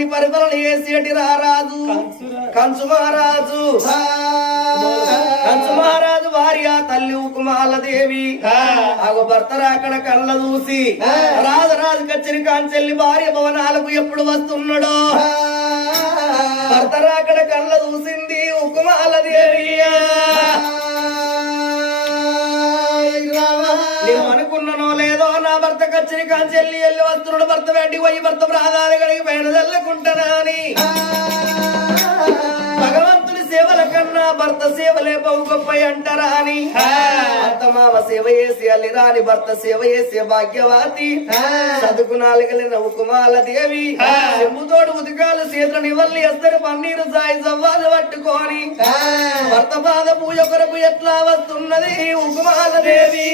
రాజ్యాన్ని పరిపాలన చేసేటి రారాజు. కంచు మహారాజు. కంచు మహారాజు భార్య తల్లి ఉకుమాలదేవి. ఆగో భర్త రాకడ కళ్ళ చూసి. రాజరాజు కచ్చరి కాంచెల్లి భార్య భవనాలకు ఎప్పుడు వస్తున్నాడో? భర్త రాకడ కళ్ళ చూసింది ఉకుమాలదేవి. నా భర్త కచ్చరి కాంచెల్లి వెళ్ళి వస్తున్నాడు. భర్త వెంటి పోయి భర్త ప్రాధాన్య కలిగి పైన చల్లకుంటానా అని భగవంతుని సేవల కన్నా భర్త సేవలే బహు గొప్ప అంటారా అని అత్తమామ సేవ చేసి అల్లి రాని భర్త సేవ చేసే భాగ్యవాతి. చదువుకునాలిగలిన ఉకుమాల దేవి. చెంబుతోడు ఉదికాలు చేతులని వల్లి ఎస్తరు పన్నీరు సాయి సవ్వాలి పట్టుకొని. భర్త పాద పూజ కొరకు ఎట్లా వస్తున్నది? ఉకుమాల దేవి.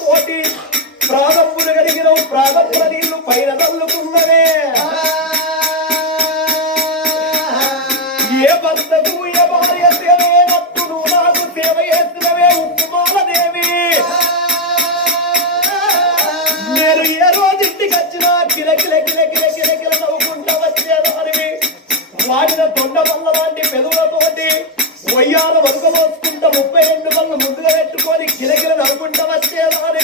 కోటి ప్రాణములు కలిగిన ప్రాణముల నీళ్ళు పైన తల్లుకున్నవే ఏ భర్తకు ఏ భార్య సేవ నువ్వు నాకు సేవ చేసినవే ఉప్పుమాల దేవి నేను ఏ రోజు ఇంటికి వచ్చినా కిల కిల కిల కిల కిల కిల నవ్వుకుంటా వచ్చేదానివి వాడిన దొండ వల్ల లాంటి పెదవులతోటి వయ్యాల వరుక మోసుకుంటా ముప్పై రెండు వల్ల ముందుగా పెట్టుకొని కిలకిల నవ్వుకుంటా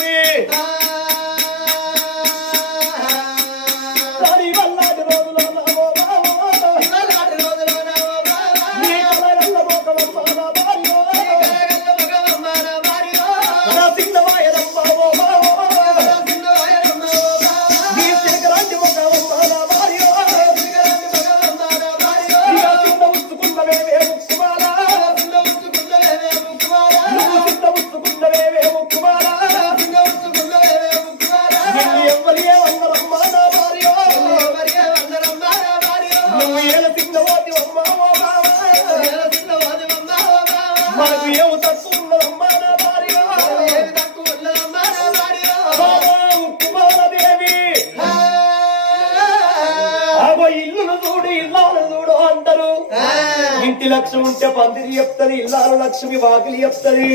లక్ష్మి వాకిలి చెప్తది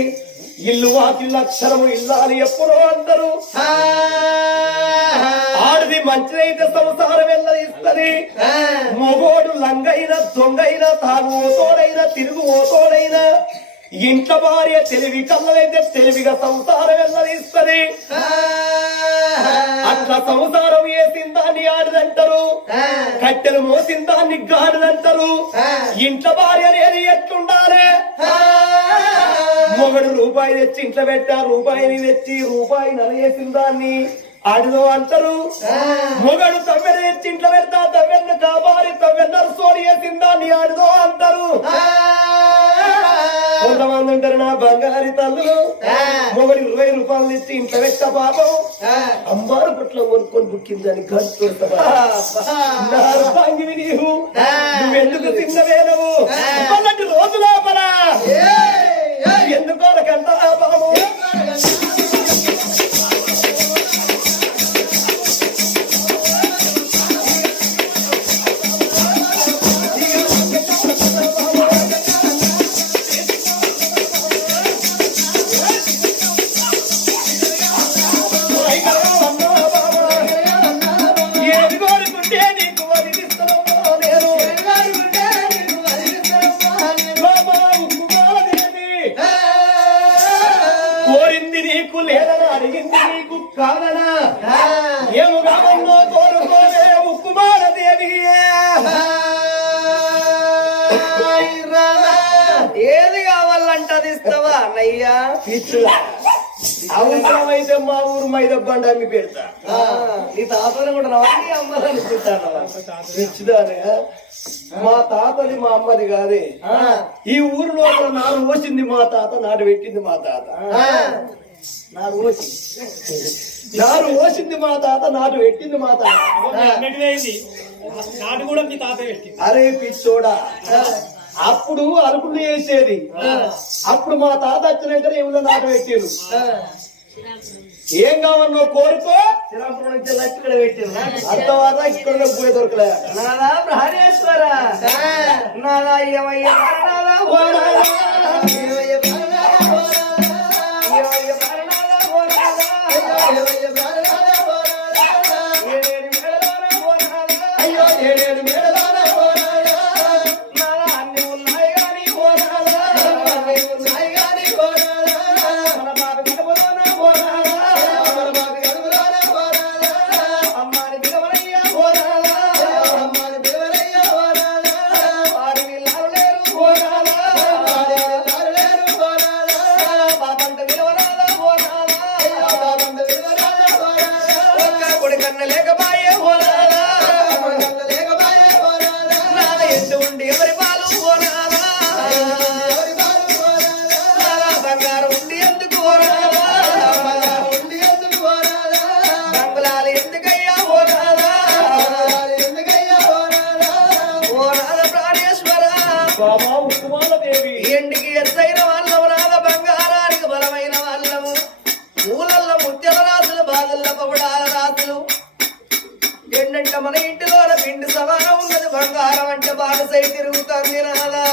ఇల్లు వాకిలి అక్షరము ఇల్లాలు ఎప్పుడో అంటారు ఆడిది మంచిదైతే సంసారం వెళ్ళదిస్తది మొగోడు లంగైన దొంగైన తాను ఓతోడైన తిరుగు ఓతోడైన ఇంట్లో భార్య తెలివి కళ్ళలైతే తెలివిగా సంసారం వెళ్ళదిస్తది అట్లా సంసారం వేసిన దాన్ని ఆడదంటారు? కట్టెలు మోసిన దాన్ని గాడిదంటారు? ఇంట్లో భార్య అనేది ఎట్లుండాలి? మొగడు రూపాయి తెచ్చి ఇంట్లో పెట్టా రూపాయిని తెచ్చి రూపాయి నరేసిన దాన్ని ఆడిదో అంటారు? మొగడు తవ్వెన తెచ్చి ఇంట్లో పెడతా తవ్వెన్ను కాపారి తవ్వెన్నర సోడి వేసిన దాన్ని ఆడిదో అంటారు? కొంతమంది ఉంటారు నా బంగారి తల్లులు. మొగడు ఇరవై రూపాయలు తెచ్చి ఇంట్లో పెట్ట పాపం. అమ్మారు పుట్ల కొనుక్కొని బుక్కిందని నారుతాంగివి నీవు. నువ్వెందుకు మొన్నటి రోజు లోపల. ఎందుకో ఏది మా తాతది మా అమ్మది కాదే. ఈ ఊరు లోపల నారు పోసింది మా తాత నాడు పెట్టింది మా తాత. నారు పోసింది నారు పోసింది మా తాత నాటు పెట్టింది మా తాత. నాటు కూడా మీ తాత పెట్టి అరే పిచ్చోడా. అప్పుడు అలుకులు వేసేది అప్పుడు మా తాత వచ్చినాక ఏమిలో నాటు పెట్టారు ఏం కావన్నో కోరుకో? శ్రీరామపురం నుంచి ఇక్కడ పెట్టిన అర్థవాద ఇక్కడ పోయి దొరకలే. నాదా ప్రాణేశ్వర నాదా ఏమయ్య ఏమయ్య మన ఇంటిలో పిండి సమానం ఉన్నది బంగారం అంటే బాటసై తిరుగుతాం తినాలా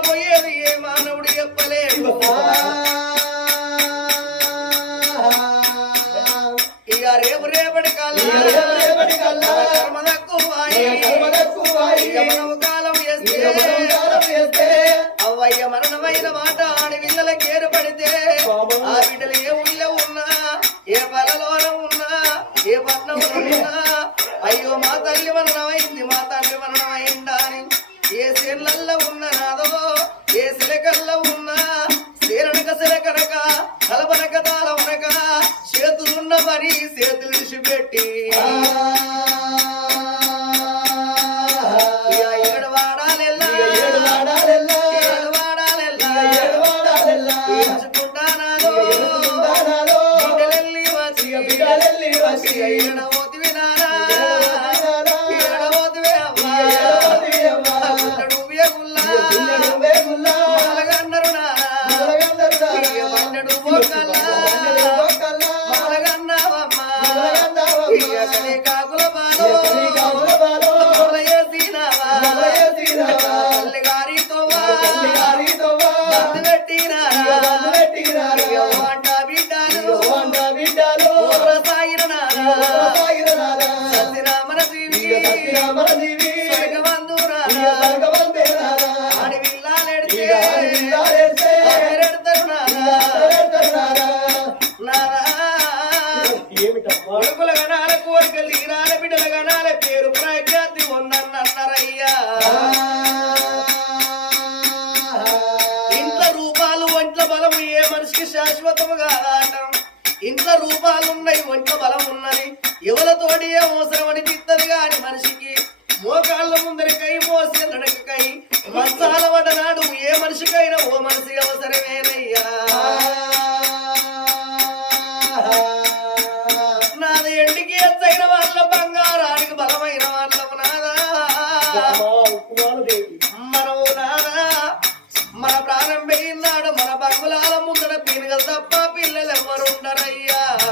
ఏ మానవుడు చెప్పలేడు. ఇక రేపు రేపటి కాలం చేస్తే అవ్వయ్య మరణమైన మాట ఆడి పిల్లలకి ఏర్పడితే ఆ బిడ్డలు ఏ ఊళ్ళో ఉన్నా ఉన్నా ఏ పట్నంలో ఉన్నా అయ్యో మా తల్లి మరణమై ಶ್ರೀ ఇంత రూపాలున్నాయి వంట బలం ఉన్నది. ఎవరితోటి అవసరం అని తిత్తది కాని మనిషికి. మోకాళ్ళ ముందరికై మోసే నడకై మంచాల వడనాడు ఏ మనిషికైనా ఓ మనిషి అవసరమేనయ్యా. నాది ఎండికి ఎత్తైన వాళ్ళ బంగారానికి బలమైన వాళ్ళ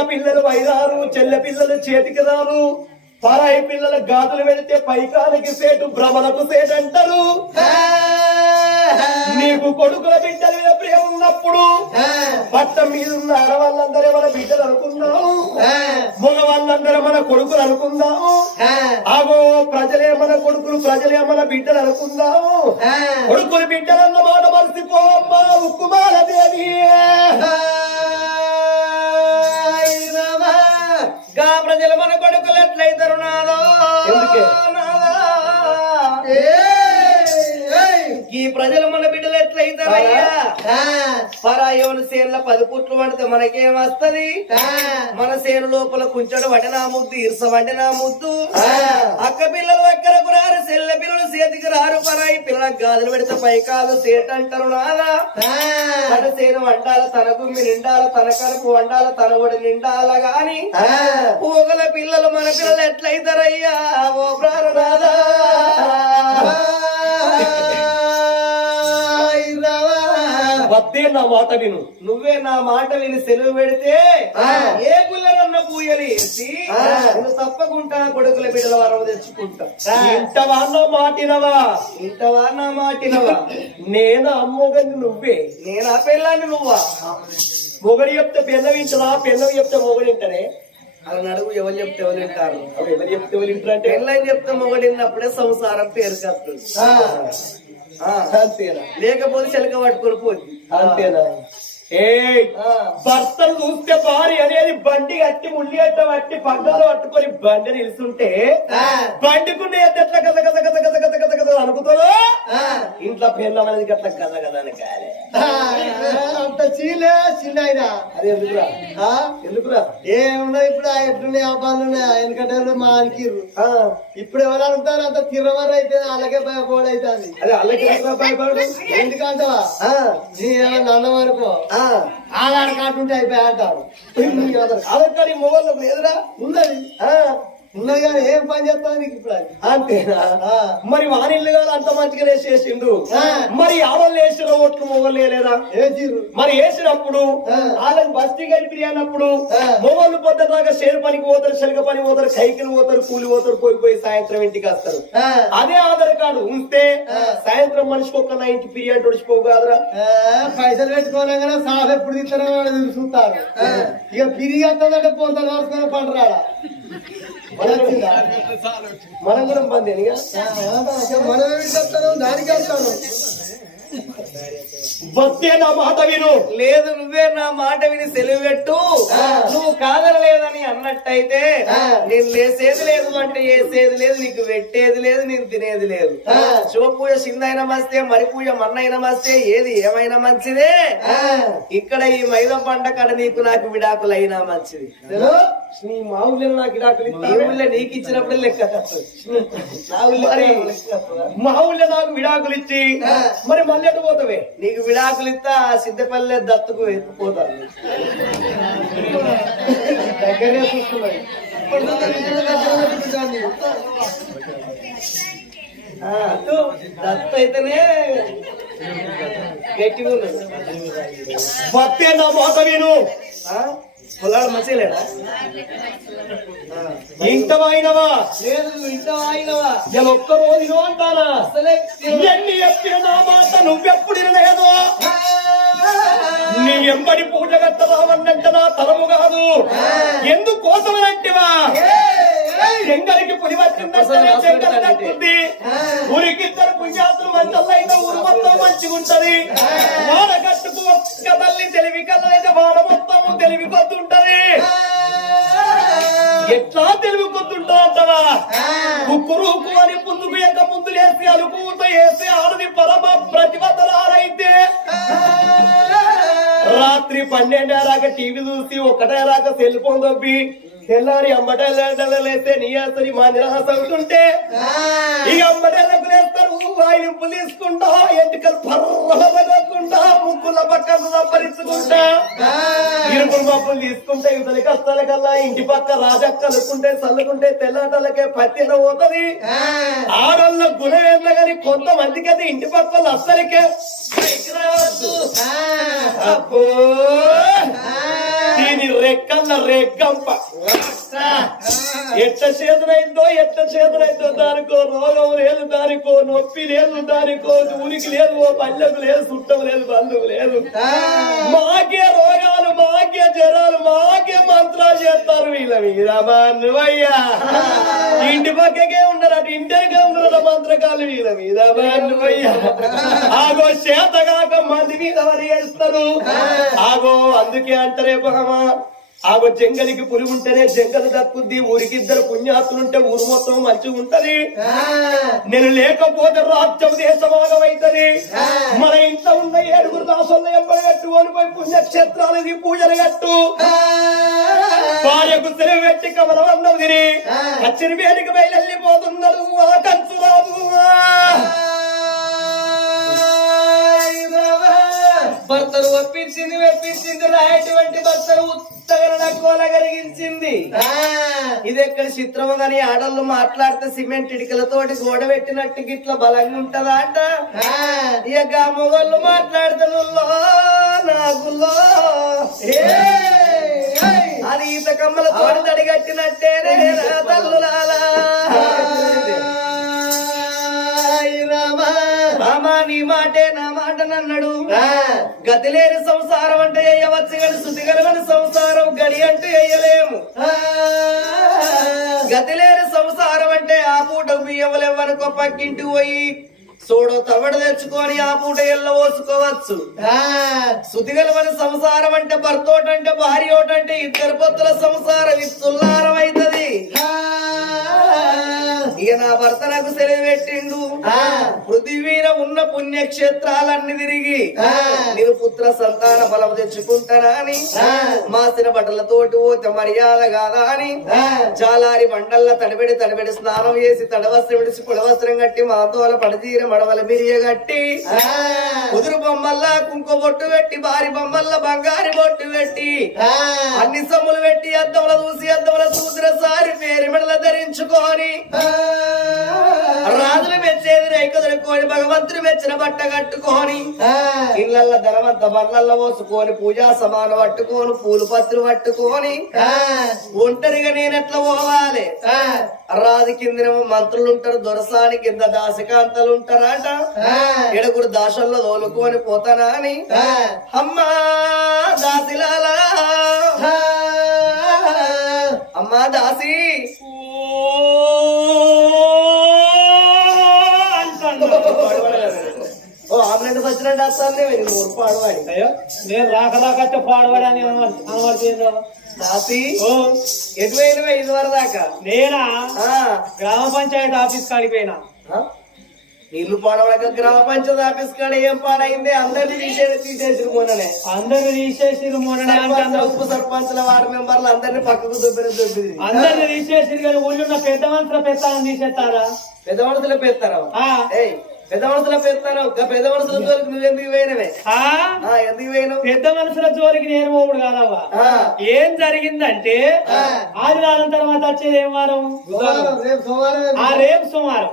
అక్క పిల్లలు వైదారు చెల్లె పిల్లలు చేతికి రారు. పరాయి పిల్లల గాతులు వెళితే పైకానికి సేటు భ్రమలకు సేటు అంటారు నీకు కొడుకుల బిడ్డల మీద ప్రేమ ఉన్నప్పుడు పట్టం మీద ఉన్న ఆడవాళ్ళందరూ మన బిడ్డలు అనుకుందాము మగవాళ్ళందరూ మన కొడుకులు అనుకుందాము ఆగో ప్రజలే మన కొడుకులు ప్రజలే మన బిడ్డలు అనుకుందాము కొడుకులు బిడ్డలన్న మాట మర్చిపోమ్మా ఉక్కుమాల దేవి. పది పుట్లు పడితే మనకేం వస్తది? మన సేను లోపల కుంచడు వడినా ముద్దు ఇరుస వడినా ముద్దు. అక్క పిల్లలు ఎక్కరకు రారు? సెల్ల పిల్లలు చేతికి రారు పరాయి. పిల్లల గాజులు పెడితే పైకాలు సేట అంటారు నాదా తన సేను వండాల తన గుమ్మి నిండాల తన కడుపు వండాల తన ఒడి నిండాల గాని పూగల పిల్లలు మన పిల్లలు ఎట్లయితారయ్యా? ఓ ప్రాణనాదా వద్దే నా మాట విను. నువ్వే నా మాట విని సెలవు పెడితే ఏ గుల్లరన్న పూయలు వేసి నువ్వు తప్పకుండా కొడుకుల బిడ్డల వరం తెచ్చుకుంటా. ఇంటవాన్నో మాటినవా? ఇంటవా నా మాటినవా? నేను అమ్మోగని నువ్వే. నేను ఆ పెళ్ళాన్ని నువ్వా? మొగడి చెప్తే పెళ్ళ వింటదా పెళ్ళ చెప్తే మొగడి వింటనే అలా నడుగు ఎవరు చెప్తే ఎవరు వింటారు? ఎవరు చెప్తే ఎవరు వింటారంటే పెళ్ళని చెప్తే మొగడినప్పుడే సంసారం పేరు అంతేనా? లేకపోతే చెలక పట్టుకొని పోతుంది అంతేనా ఏ. భర్తను చూస్తే భార్య అనేది బండి కట్టి ముళ్ళి అట్ట పట్టి పగ్గాలు పట్టుకొని బండి నిలుస్తుంటే బండికున్న ఎట్లా గద గద గద గద గద గద అనుకుతావో ఇంట్లో పెళ్ళం అనేది గట్ల గద గద అని కాలే. అంత చీలే చిన్న అది ఎందుకురా? ఎందుకురా? ఏమున్నాయి ఇప్పుడు? ఆ ఎట్లున్నాయి? ఆ పనులు ఉన్నాయి? ఎందుకంటే మా అనికిర్రు ఆ, ఇప్పుడు ఎవరు అనుకుంటారు అంత తిరమర అయితే అలాగే భయపడి అవుతుంది. అదే ఎందుకురా భయపడడు ఎందుకంటావా ఆ, నీ ఏమన్నా అనుకో ఆ. ఆధార్ కార్డు ఉంటే అయిపోయి అంటారు. అదొక్కడి మొగోళ్ళకు లేదురా? ఉన్నది. ఆ, ఉన్నది కానీ ఏం పని ఇప్పుడు అది అంతేనా. మరి వానిల్లు గారు అంత మంచిగా ఆ. మరి ఆడలు వేసిన ఓట్లు మొగలు లేదా మరి వేసినప్పుడు ఆ. వాళ్ళని బస్తీ కలిపి అన్నప్పుడు. మొగలు పొద్దుదాకా చేరు పనికి పోతారు శనగ పని పోతారు కైకిలు పోతారు కూలి పోతారు పోయి పోయి సాయంత్రం ఇంటికి వస్తారు. అదే ఆధార్ కార్డు ఉంటే. సాయంత్రం మనిషికి ఒక నైన్టీ పీరియడ్ ఒడిచిపోవు కాదురా పైసలు పెట్టుకోనగానే సాఫ్ ఎప్పుడు తీస్తారో చూస్తారు ఇక పిరిగి వస్తుందంటే పోతారు వచ్చిందా మనం కూడా బంద్ మనం దానికి వెళ్తాను బస్తే నా మాట విను. లేదు నువ్వే నా మాట విని సెలవు పెట్టు నువ్వు కాదనలేదని అన్నట్టయితే నేను లేసేది లేదు అంటే వేసేది లేదు నీకు పెట్టేది లేదు నేను తినేది లేదు. శివ పూజ సిందైన మస్తే మరి పూజ మన్నైన మస్తే ఏది ఏమైనా మంచిదే. ఇక్కడ ఈ మైదం పంట కాడ నీకు నాకు విడాకులు అయినా మంచిది నీ మా ఊళ్ళో నాకు? ఊళ్ళో నీకు ఇచ్చినప్పుడే లెక్క? మా ఊళ్ళో నాకు విడాకులు ఇచ్చి మరి మళ్ళీ ఎటు పోతావే? నీకు విడాకులు ఇస్తా ఆ సిద్ధపల్లె దత్తుకు పోతాను దగ్గరే చూస్తున్నాయి. దత్తు అయితేనే గట్టిగా ఉన్నది. నా విను ఆ? పొలాడు మంచిగా లేడా? ఇంటమైనవా లేదు ఆగినవా నేను ఒక్క రోజు అంటానా? అసలే ఎన్ని చెప్పిన నా మాట నువ్వెప్పుడు లేదు నీ ఎంబడి పూజ కట్టరావన్నంట నా తరము కాదు. ఎందుకోసమనంటివా? చెంగలికి పులి వచ్చిందంటే దక్కుంది ఊరికిద్దరు పుణ్యాతులు మంచల్లైతే ఊరు మొత్తం మంచిగుంటది వాడ కట్టుకు ఒక్క తల్లి తెలివి కల్లైతే వాడ మొత్తం తెలివి కొద్దుంటది. ఎట్లా తెలివి కొద్దుంటదంటవా కుక్కురుకు అని ముందుకు ఎక్క ముందు లేసి అలుకుత వేసి ఆడది పరమ ప్రతిభతలారైతే రాత్రి పన్నెండేరాక టీవీ చూసి ఒకటేరాక సెల్ ఫోన్ తప్పి తెల్లారి అమ్మటేలేస్తే నీ అసలు మా నిరాశ అవుతుంటే. ఈ అమ్మటేలకు లేస్తారు వాయింపు తీసుకుంటా ఎంటికలు పర్వకుండా ముక్కుల పక్కన సంపరించుకుంటా. ఇరుకులు పప్పులు తీసుకుంటే ఇవతలి కష్టాల కల్లా ఇంటి పక్క రాజక్కలుకుంటే చల్లుకుంటే తెల్లాటలకే పత్తి పోతుంది. ఆడోళ్ళ గుణం ఏందో కానీ కొంతమందికి అయితే ఇంటి పక్కల అస్సలకే రావద్దు. అబ్బో! దీని రెక్కల రెగ్గంప. ఎట్ట చేతులైందో ఎట్ట చేతులైందో దానికో రోగం లేదు దానికో నొప్పి లేదు దానికో ఊరికి లేదు ఓ పల్లెకు లేదు చుట్టం లేదు బంధువు లేదు. మాకే రోగాలు మాకే జ్వరాలు మాకే మంత్రాలు చేస్తారు వీళ్ళ మీద నువ్వయ్యా ఇంటి పక్కకే ఉండరు అటు ఇంటికే ఉండరు మంత్రకాలు వీళ్ళ మీద నువ్వయ్యా ఆగో చేతగాక మంది మీద వరిగేస్తారు ఆగో అందుకే అంటారే బహమా ఆగో జంగలికి పులి ఉంటేనే జంగలు దక్కుద్ది. ఊరికి ఇద్దరు పుణ్యాత్తులుంటే ఊరు మొత్తం మంచిగా ఉంటది. నేను లేకపోతే రాజ్యం దేశమాగమైతది మన ఇంట్లో ఉన్న ఏడుగురు దాసుల ఎంబడి కట్టు పుణ్యక్షేత్రాలకి పూజలు కట్టు. భార్యకు సెలవు పెట్టి కమలం అన్నం తిని అచ్చిన వేడికి బయలుపోతున్నారు ఆ కంచు రాదు భర్తను ఒప్పించింది వెప్పించింది రాయటువంటి భర్తను ఉత్తగన కొలగలిగించింది ఇది ఎక్కడ చిత్రము గాని ఆడళ్ళు మాట్లాడితే సిమెంట్ ఇటుకలతోటి గోడ పెట్టినట్టు గిట్ల బలంగా ఉంటదా అంట? ఇక మొగళ్ళు మాట్లాడతాను నాగుల్లో. అది ఈత కమ్మల తోటి తడిగట్టినట్టేనే నా తల్లులాలా? మాటే నా మాట నన్నడు గతిలేని సంసారం అంటే వేయవచ్చు కానీ శుద్ధిగలమని సంసారం గడి అంటే వేయలేము గతిలేని సంసారం అంటే ఆ పూట బియ్యములెవ్వనుకో పక్కింటి పోయి సోడో తవడ తెచ్చుకొని ఆ పూట ఎల్ల పోసుకోవచ్చు. శుద్ధిగలమని సంసారం అంటే భర్తోటంటే భార్యోటంటే ఇద్దరు పొత్తుల సంసారం ఇత్తుల్లారం అవుతుంది ఇక నా భర్త నాకు సెలవు పెట్టిండు. పృథివీన ఉన్న పుణ్యక్షేత్రాలన్నీ తిరిగి నేను పుత్ర సంతాన ఫలం తెచ్చుకుంటానా అని? మాసిన బట్టలతోటి పోతే మర్యాద కాదా అని? చాలారి మండల్ల తడిబెడి తడిబెడి స్నానం చేసి తడవస్త్రం విడిచి పొడవస్త్రం కట్టి మాతోల పడజీర మడవల బిరియ కట్టి కుదురు బొమ్మల్లా కుంకుమ బొట్టు పెట్టి భారీ బొమ్మల్ల బంగారి బొట్టు పెట్టి అన్ని సొమ్ములు పెట్టి అద్దముల చూసి అద్దముల సూద్ర సారి పేరు మెడల ధరించుకొని రాజులు మెచ్చేది రైకుదురుకొని భగవంతుడు మెచ్చిన బట్ట కట్టుకొని. ఇళ్ళల్ల ధనవంత బర్లల్ల పోసుకొని పూజా సమానం పట్టుకొని పూలు పత్రులు పట్టుకొని. ఒంటరిగా నేనెట్లా పోవాలి? రాజు కిందనేమో మంత్రులు ఉంటారు దొరసాని కింద దాసికాంతలు ఉంటారట. ఏడుగురు దాసల్లో తోలుకొని పోతానా అని. అమ్మా దాసిలాలా. అమ్మా దాసి. ఆమ్లెట్ వచ్చినట్టు వస్తుంది మీరు ఊరు పాడవాడి అయ్యో నేను రాక రాకట్టే పాడబడని అనబడుతుందో దాసి ఓ ఎటు పోయినవే? ఇది వరకు దాకా నేనా? ఆ, గ్రామ పంచాయతీ ఆఫీస్ కాడికి పోయినా? నీళ్ళు పాడవడక గ్రామ పంచాయతీ ఆఫీస్ కాడ ఏం పాడైంది? అందరినీ తీసేసి తీసేసి మొన్ననే. అందరు తీసేసిరు మొన్ననే అంటే ఉప సర్పంచుల వార్డు మెంబర్లు అందరినీ పక్కకు దుబ్బిన దుబ్బింది. అందరిని తీసేసిరు కానీ ఊళ్ళో పెద్ద మనుషుల పెత్తాలని తీసేస్తారా? పెద్ద మనుషుల ఏయ్ పెద్ద మనుషుల పెడతాను? పెద్ద మనుషుల జోలికి నువ్వు ఎందుకు పోయినవే? ఎందుకు పోయినావు? పెద్ద మనుషుల జోలికి నేను పోవుడు కాదవ్వా. ఏం జరిగిందంటే ఆదివారం తర్వాత వచ్చేది ఏం వారం? సోమవారం రేపు సోమవారం ఆ రేపు సోమవారం.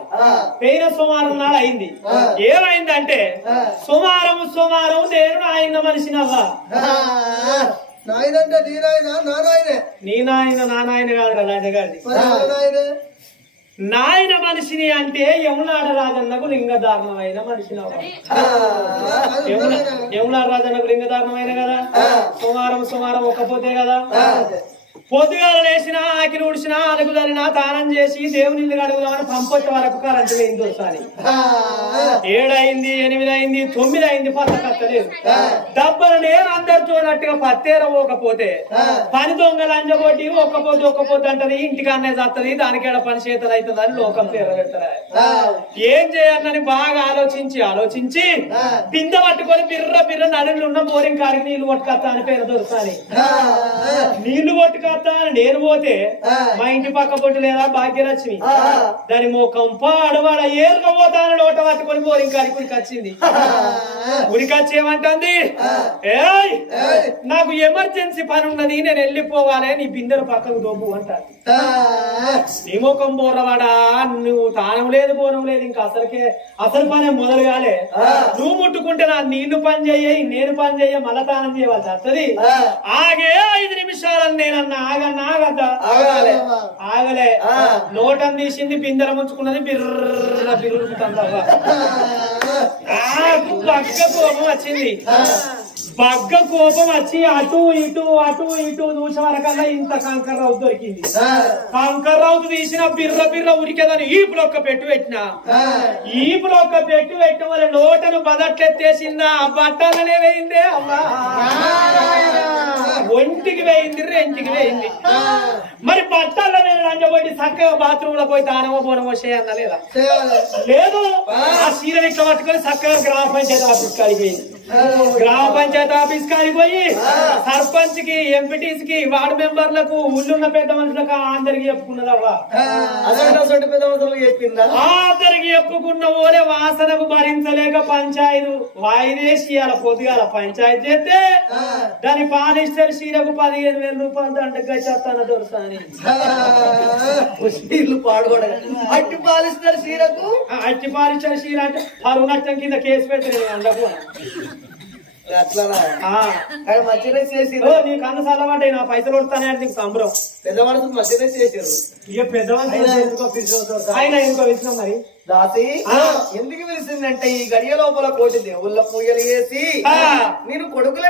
పోయిన సోమవారం నాడు అయింది. ఏమైందంటే సోమవారం సోమవారం నేను ఆయన మనిషినవ్వా? నాయనంటే నీ నాయన? నా నాయనే? నీ నాయన నా నాయన కాదు రాజగారిది ఎవరి నాయనే మనిషిని అంటే యమునాడ రాజన్నకు ఆ, యమున యమునాడ రాజన్నకు లింగధారణమైన కదా? సోమవారం సోమవారం ఒక్కపోతే కదా? పొద్దుగాల లేచిన ఆకిలి ఉడిచిన అలుగు తల్లిన తానం చేసి దేవుని అడుగుదామని పంపొచ్చే వరకు కరెంటు పోయింది ఒకసారి ఏడైంది ఎనిమిది అయింది తొమ్మిది అయింది పత్త కట్టలేదు డబ్బలు నేను అందరు చూడనట్టుగా పత్తేర పోకపోతే పని దొంగలు అంజబొట్టి ఒక్కపోతే ఒక్కపోతే అంటది ఇంటికి అన్నే చేస్తుంది దానికి ఏడ పని చేతలు అవుతుంది అని లోకం పేరు పెడతారు ఏం చేయాలని బాగా ఆలోచించి ఆలోచించి బిందె పట్టుకొని బిర్ర బిర్ర నడులు ఉన్న బోరింగ్ కాడికి నీళ్ళు కొట్టుకొస్తా అని పేరు దొరుకుతాని నీళ్ళు కొట్టుకొస్తా ఎప్పుడత్తా అని నేను పోతే మా ఇంటి పక్క పొట్టు లేదా భాగ్యలక్ష్మి? దాని మోకం పాడు వాడ ఏరుకపోతాను నోట పట్టుకొని బోరింగ్ కాడికి వచ్చింది. ఉరికొచ్చి ఏమంటుంది? ఏయ్ నాకు ఎమర్జెన్సీ పని ఉన్నది నేను వెళ్ళిపోవాలి నీ బిందెలు పక్కకు దొబ్బు అంటారు. నీ ముఖం బోర్రవాడా? నువ్వు తానం లేదు బోనం లేదు ఇంకా అసలుకే అసలు పని మొదలు కాలే. నువ్వు ముట్టుకుంటే నా నీళ్ళు పని చెయ్యి నేను పని చెయ్య మళ్ళా తానం చేయవలసి వస్తుంది. ఆగే ఐదు నిమిషాలని నేనన్నా ఆగన్నా ఆగద్దా ఆగాలి. నోటం తీసింది బిందెల ముంచుకున్నది బిర్ర కోపం వచ్చింది. బగ్గ కోపం వచ్చి అటు ఇటు అటు ఇటు చూసే వరకల్లా ఇంత కంకర్రావు దొరికింది. కంకర్రావు తీసిన బిర్ర బిర్ర ఉరికేదని ఈపులో ఒక్క పెట్టు పెట్టిన. ఈపులో ఒక్క పెట్టు పెట్టిన వల్ల నోటను బదట్లెత్తేసిందా? బట్టలనే వేయిందే అమ్మా ఒంటికి వేయింది రెంటికి వేయింది. మరి బట్టల మీద చక్కగా బాత్రూమ్లో పోయి దానమో బోనమో చేయన్న లేదా? లేదు. ఆ. సీర ఇట్లా పట్టుకొని చక్కగా గ్రామ పంచాయతీ ఆఫీస్ కాడికి పోయింది గ్రామ పంచాయతీ ఆఫీస్ కాడికి పోయి సర్పంచ్కి ఎంపీటీస్కి వార్డు మెంబర్లకు ఊళ్ళున్న పెద్ద మనుషులకు అందరికి చెప్పుకున్నదవ్వా. అందరికి చెప్పుకున్న ఓలే వాసనకు భరించలేక పంచాయతీ వాయిదేసి ఇవాళ పొద్దుగాల పంచాయతీ చేస్తే దాని పాలిస్టర్ చీరకు పదిహేను వేల రూపాయలు దండగా చెప్తాను దొరుకుతా అని నీళ్ళు పాడుకోవడం అట్టి పాలిస్తారు చీరకు ఆ అట్టి పాలిస్టర్ చీర అంటే పరువు నష్టం కింద కేసు పెట్టి నేను అండకు నీకు అన్న చల్లబడ్డాయి నా పైసలు కొడతానే నీకు సంబరం. పెద్ద మనుషులు మంచిగా చేసారు ఇక పెద్దవాళ్ళు ఆయన ఇంకో విషయం మరి? దాసి. ఎందుకు పిలిచిందంటే ఈ గడియ లోపల కోటి దేవుళ్ళ పూజలు చేసి ఆ. నేను కొడుకుల